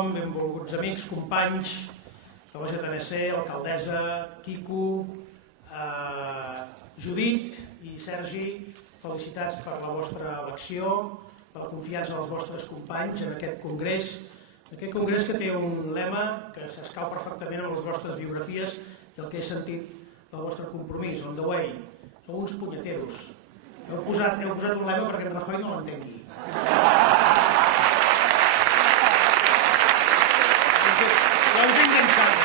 tothom, benvolguts amics, companys de la JNC, alcaldessa, Quico, Judit i Sergi, felicitats per la vostra elecció, per la confiança dels vostres companys en aquest congrés que té un lema que s'escau perfectament amb les vostres biografies i el que he sentit del vostre compromís, on the way. Sou uns punyeteros. Heu posat un lema perquè en Rajoy no l'entengui. L'heu enganxat.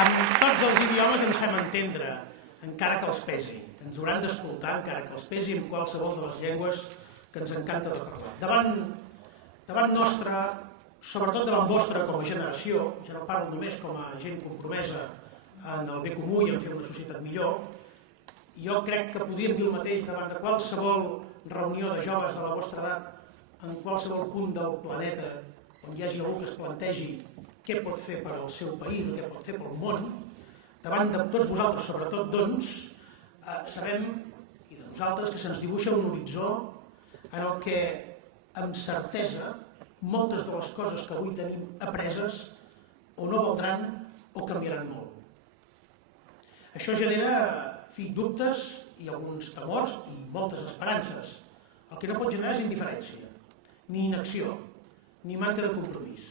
Amb tots els idiomes ens fem entendre, encara que els pesi. Ens hauran d'escoltar, encara que els pesi, en qualsevol de les llengües que ens encanta de parlar. Davant nostra, sobretot davant vostra com a generació, ja no parlo només com a gent compromesa en el bé comú i en fer una societat millor, jo crec que podríem dir el mateix davant de qualsevol reunió de joves de la vostra edat en qualsevol punt del planeta on hi hagi algú que es plantegi què pot fer per al seu país o què pot fer pel món. Davant de tots vosaltres, sobretot, doncs, sabem, i de nosaltres, que se'ns dibuixa un horitzó en el que, amb certesa, moltes de les coses que avui tenim apreses o no valdran o canviaran molt. Això genera dubtes i alguns temors i moltes esperances. El que no pot generar és indiferència, ni inacció, ni manca de compromís.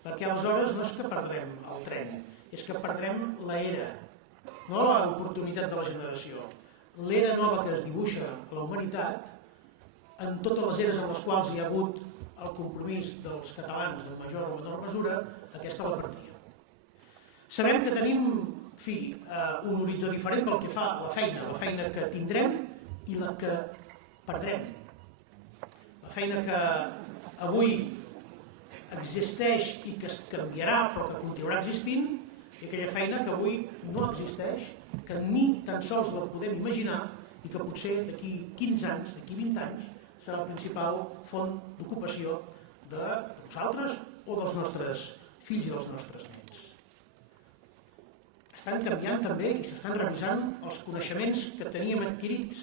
Perquè aleshores no és que perdrem el tren, és que perdrem l'era, no l'oportunitat de la generació. L'era nova que es dibuixa a la humanitat, en totes les eres en les quals hi ha hagut el compromís dels catalans en major o menor mesura, aquesta la perdria. Sabem que tenim un horitzó diferent pel que fa a la feina que tindrem i la que perdrem. La feina que avui existeix i que es canviarà però que continuarà existint i aquella feina que avui no existeix, que ni tan sols la podem imaginar i que potser d'aquí 15 anys, d'aquí 20 anys, serà la principal font d'ocupació de nosaltres o dels nostres fills i dels nostres nens. Estan canviant també i s'estan revisant els coneixements que teníem adquirits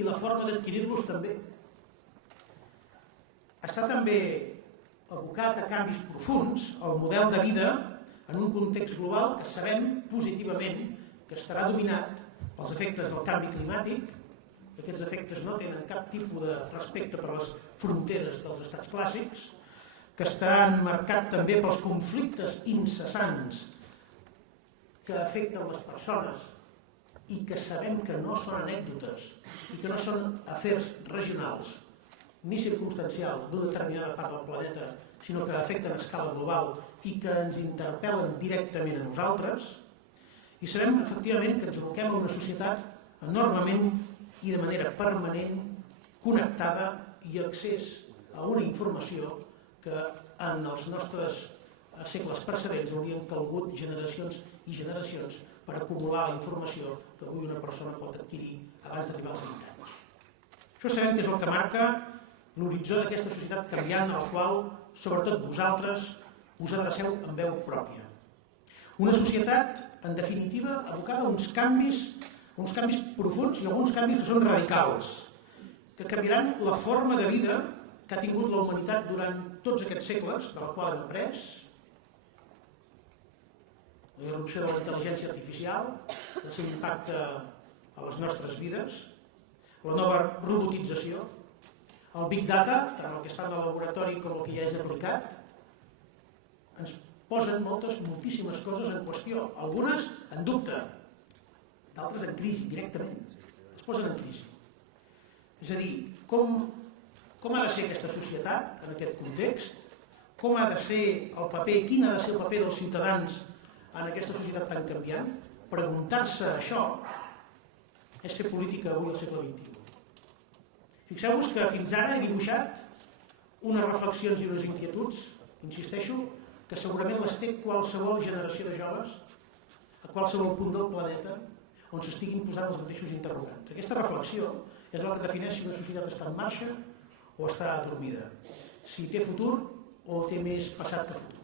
i la forma d'adquirir-los també. Està també abocat a canvis profunds el model de vida en un context global que sabem positivament que estarà dominat pels efectes del canvi climàtic. Aquests efectes no tenen cap tipus de respecte per les fronteres dels estats clàssics, que estan marcat també pels conflictes incessants que afecten les persones i que sabem que no són anècdotes i que no són afers regionals ni circumstancials d'una determinada part del planeta, sinó que afecten a escala global i que ens interpel·len directament a nosaltres, i sabem efectivament que ens aboquem a una societat enormement i de manera permanent connectada i accés a una informació que en els nostres segles precedents haurien calgut generacions i generacions per acumular la informació que avui una persona pot adquirir abans d'arribar als 20 anys. Això sabem que és el que marca l'horitzó d'aquesta societat canviant a la qual, sobretot vosaltres, us adreceu amb veu pròpia. Una societat, en definitiva, abocada a uns canvis profunds i alguns canvis que són radicals, que canviaran la forma de vida que ha tingut la humanitat durant tots aquests segles, de la qual hem après, la irrupció de la intel·ligència artificial, el seu impacte a les nostres vides, la nova robotització, el Big Data, tant el que està en el laboratori com el que ja és aplicat, ens posen moltíssimes coses en qüestió, algunes en dubte, d'altres en crisi, directament. Es posen en crisi. És a dir, com ha de ser aquesta societat en aquest context? Com ha de ser el paper, quin ha de ser el paper dels ciutadans en aquesta societat tan canviant? Preguntar-se això és fer política avui al segle XXI. Fixeu-vos que fins ara he dibuixat unes reflexions i unes inquietuds, insisteixo, que segurament les té qualsevol generació de joves a qualsevol punt del planeta on s'estiguin posant els mateixos interrogants. Aquesta reflexió és la que defineix si una societat està en marxa o està adormida, si té futur o té més passat que futur.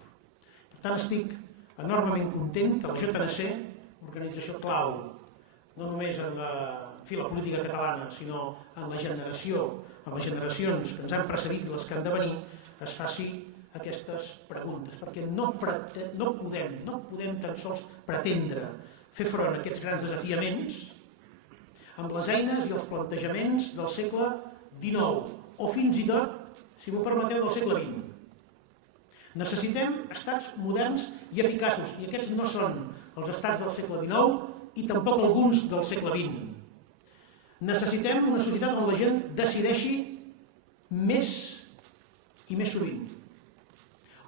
Per tant, estic enormement content que la JNC organització clau, no només en la política catalana, sinó en la generació, en les generacions que ens han precedit i les que han de venir, es faci aquestes preguntes, perquè no podem tan sols pretendre fer front a aquests grans desafiaments amb les eines i els plantejaments del segle XIX, o fins i tot, si m'ho permeteu, del segle XX. Necessitem estats moderns i eficaços, i aquests no són els estats del segle XIX i tampoc alguns del segle XX. Necessitem una societat on la gent decideixi més i més sovint,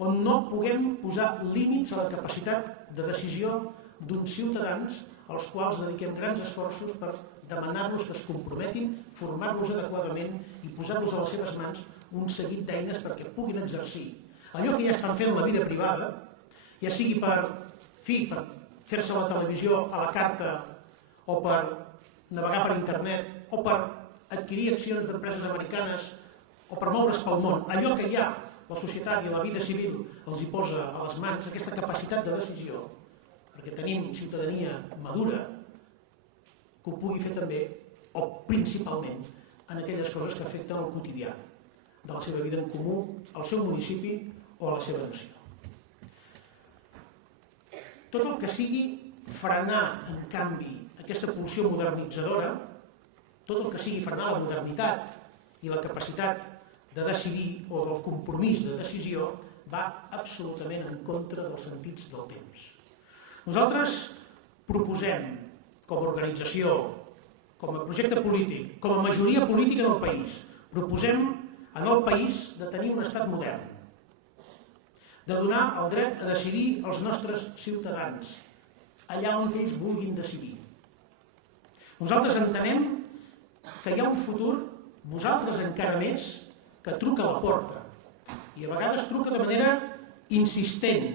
on no puguem posar límits a la capacitat de decisió d'uns ciutadans als quals dediquem grans esforços per demanar-los que es comprometin, formar-los adequadament i posar-los a les seves mans un seguit d'eines perquè puguin exercir allò que ja estan fent la vida privada, ja sigui per fer-se a la televisió a la carta o per navegar per internet o per adquirir accions d'empreses americanes o per moure's pel món, allò que ja la societat i la vida civil els hi posa a les mans, aquesta capacitat de decisió, perquè tenim ciutadania madura, que ho pugui fer també, o principalment, en aquelles coses que afecten el quotidià de la seva vida en comú, al seu municipi o a la seva nació. Tot el que sigui frenar, en canvi, aquesta pulsió modernitzadora, tot el que sigui frenar la modernitat i la capacitat de decidir o del compromís de decisió va absolutament en contra dels sentits del temps. Nosaltres proposem, com a organització, com a projecte polític, com a majoria política del país, proposem en el país de tenir un estat modern, de donar el dret a decidir als nostres ciutadans, allà on ells vulguin decidir. Nosaltres entenem que hi ha un futur, vosaltres encara més, que truca a la porta, i a vegades truca de manera insistent,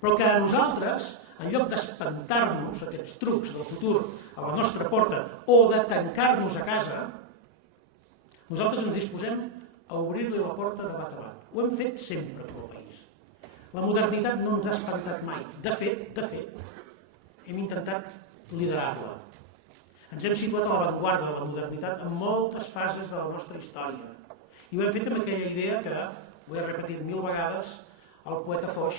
però que a nosaltres, en lloc d'espantar-nos aquests trucs del futur a la nostra porta o de tancar-nos a casa, nosaltres ens disposem a obrir-li la porta de bat a bat. Ho hem fet sempre pel país. La modernitat no ens ha espantat mai. De fet, hem intentat liderar-la. Ens hem situat a l'avantguarda de la modernitat en moltes fases de la nostra història. I ho hem fet amb aquella idea que, ho he repetit 1000 vegades, el poeta Foix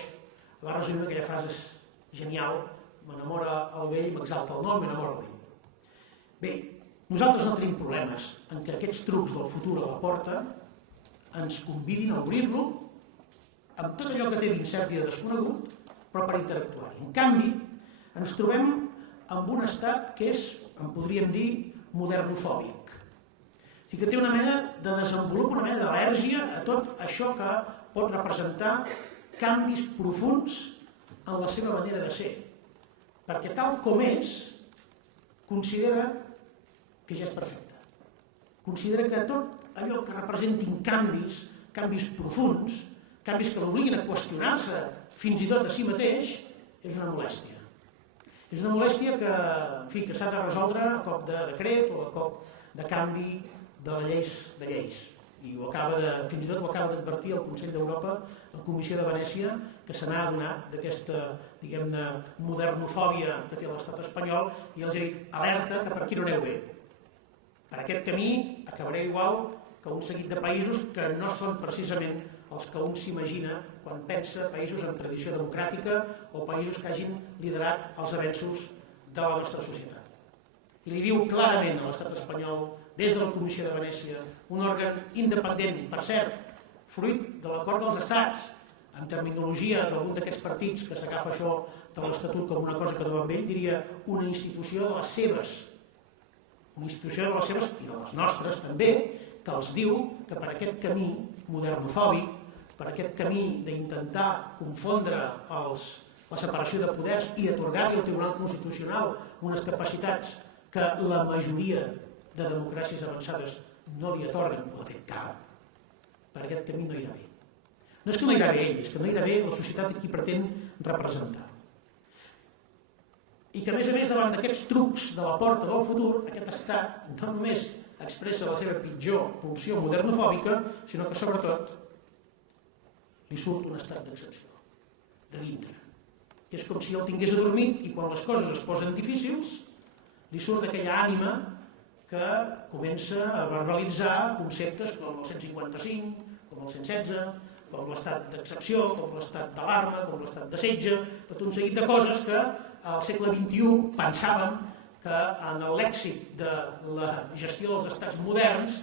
va resumir aquella frase genial: m'enamora el vell, m'exalta el nom, m'enamora el vell. Bé, nosaltres no tenim problemes en que aquests trucs del futur a la porta ens convidin a obrir-lo amb tot allò que té d'incert i de desconegut, però per interactuar. En canvi, ens trobem amb un estat que és, en podríem dir, modernofòbic. Que té una mena de desenvolupament, una mena d'al·lèrgia a tot això que pot representar canvis profunds en la seva manera de ser. Perquè tal com és, considera que ja és perfecte. Considera que tot allò que representin canvis profunds, canvis que l'obliguin a qüestionar-se fins i tot a si mateix, és una molèstia. És una molèstia que s'ha de resoldre a cop de decret o a cop de canvi de les lleis. I fins i tot ho acaba d'advertir el Consell d'Europa, la Comissió de Venècia, que se n'ha adonat d'aquesta, diguem-ne, modernofòbia que té l'estat espanyol i els ha dit: alerta, que per aquí no aneu bé. Per aquest camí acabareu igual que un seguit de països que no són precisament els que un s'imagina quan pensa països amb tradició democràtica o països que hagin liderat els avenços de la nostra societat. I li diu clarament a l'estat espanyol, des de la Comissió de Venècia, un òrgan independent, per cert, fruit de l'acord dels estats, en terminologia d'algun d'aquests partits que s'agafa això de l'Estatut com una cosa que no va amb ell, diria una institució de les seves, una institució de les seves i de les nostres també, que els diu que per aquest camí modernofòbic, per aquest camí d'intentar confondre la separació de poders i atorgar-li al Tribunal Constitucional unes capacitats que la majoria de democràcies avançades no li atorguen, o de fet cap, per aquest camí no irà bé. No és que no irà bé ell, és que no irà bé la societat a qui pretén representar. I que a més, davant d'aquests trucs de la porta del futur, aquest estat no només expressa la seva pitjor pulsió modernofòbica, sinó que sobretot li surt un estat d'excepció, de dintre. que és com si el tingués adormit i quan les coses es posen difícils li surt aquella ànima que comença a verbalitzar conceptes com el 155, com el 116, com l'estat d'excepció, com l'estat d'alarma, com l'estat de setge, tot un seguit de coses que al segle XXI pensàvem que en el lèxic de la gestió dels estats moderns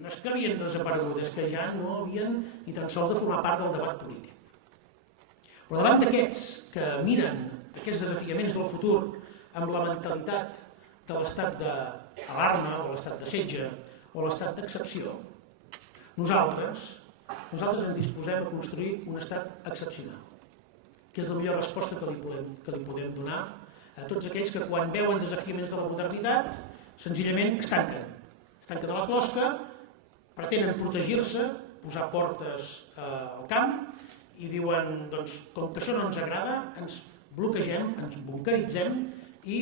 no és que havien desaparegut, és que ja no havien ni tan sols de formar part del debat polític. Però davant d'aquests que miren aquests desafiaments del futur amb la mentalitat de l'estat d'alarma o l'estat de setge o l'estat d'excepció, nosaltres ens disposem a construir un estat excepcional, que és la millor resposta que li podem donar a tots aquells que quan veuen desafiaments de la modernitat senzillament es tanquen a la closca, pretenen protegir-se, posar portes al camp i diuen, doncs, com que això no ens agrada, ens bloquegem, ens bunkeritzem i,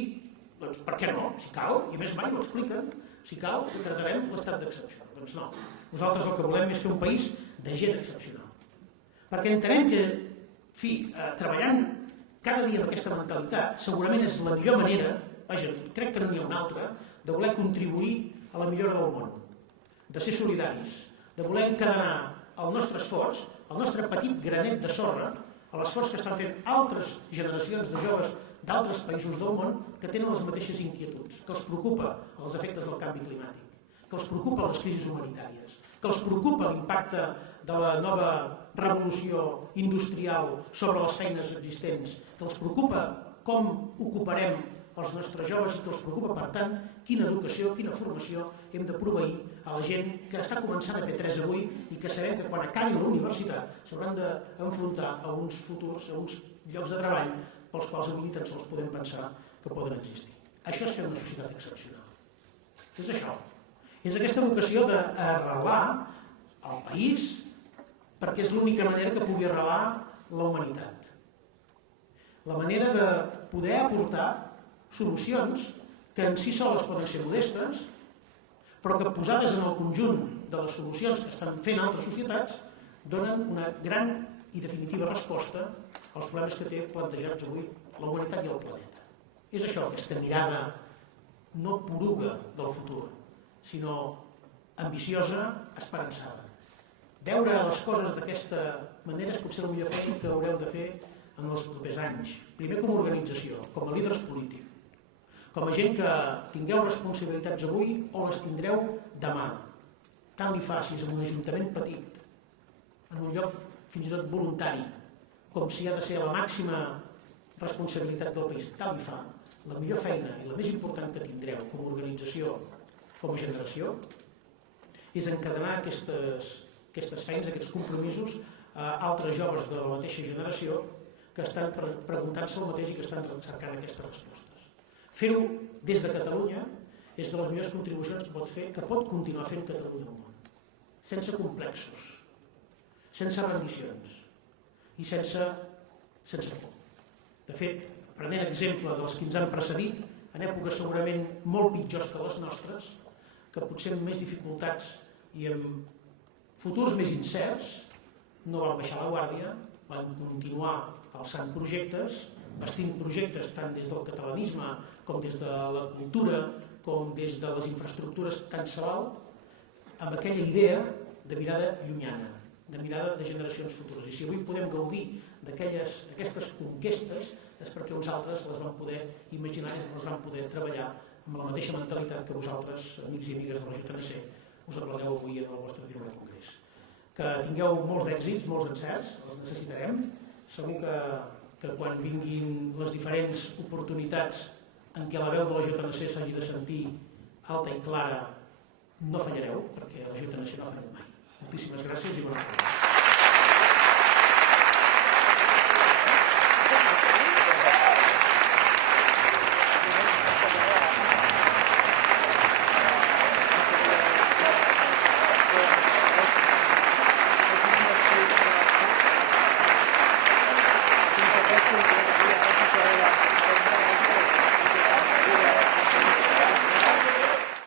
doncs, per què no? Si cal, i més mai ho expliquen, si cal, decretarem l'estat d'excepció. Doncs no, nosaltres el que volem és fer un país de gent excepcional. Perquè entenem que, treballant cada dia amb aquesta mentalitat, segurament és la millor manera, vaja, crec que no n'hi ha una altra, de voler contribuir a la millora del món, de ser solidaris, de voler encadenar el nostre esforç, el nostre petit granet de sorra, a l'esforç que estan fent altres generacions de joves d'altres països del món que tenen les mateixes inquietuds, que els preocupa els efectes del canvi climàtic, que els preocupa les crisis humanitàries, que els preocupa l'impacte de la nova revolució industrial sobre les feines existents, que els preocupa com ocuparem els nostres joves i que els preocupa, per tant, quina educació, quina formació hem de proveir a la gent que està començant a P3 avui i que sabem que quan acabin la universitat s'hauran d'enfrontar a uns futurs, a uns llocs de treball pels quals avui ni tan sols podem pensar que poden existir. Això és fer una societat excepcional. És això. És aquesta vocació d'arrelar el país perquè és l'única manera que pugui arrelar la humanitat. La manera de poder aportar solucions que en si soles poden ser modestes, però que posades en el conjunt de les solucions que estan fent altres societats donen una gran i definitiva resposta als problemes que té plantejats avui la humanitat i el planeta. És això, aquesta mirada no poruga del futur, sinó ambiciosa, esperançada. Veure les coses d'aquesta manera és potser la millor feina que haureu de fer en els propers anys. Primer com a organització, com a líders polítics, com a gent que tingueu responsabilitats avui o les tindreu demà. Tant li facis en un ajuntament petit, en un lloc fins i tot voluntari, com si ha de ser la màxima responsabilitat del país. Tant li fa. La millor feina i la més important que tindreu com a organització, com a generació, és encadenar aquestes feines, aquests compromisos a altres joves de la mateixa generació que estan preguntant-se el mateix i que estan cercant aquestes respostes. Fer-ho des de Catalunya és de les millors contribucions que pot fer, que pot continuar fent Catalunya al món. Sense complexos, sense rendicions i sense por. De fet, prenent exemple dels que ens han precedit, en èpoques segurament molt pitjors que les nostres, que potser amb més dificultats i amb futurs més incerts, no van baixar la guàrdia, van continuar alçant projectes, bastint projectes tant des del catalanisme com des de la cultura, com des de les infraestructures tant se val, amb aquella idea de mirada llunyana, de mirada de generacions futures. I si avui podem gaudir d'aquestes conquestes és perquè uns altres les van poder imaginar i les van poder treballar amb la mateixa mentalitat que vosaltres, amics i amigues de la JNC, us aplegueu avui en el vostre 19è congrés. Que tingueu molts èxits, molts encerts, els necessitarem. Segur que quan vinguin les diferents oportunitats en què la veu de la JNC s'hagi de sentir alta i clara, no fallareu, perquè la JNC no ha fallat mai. Moltíssimes gràcies i bona tarda. Thank you.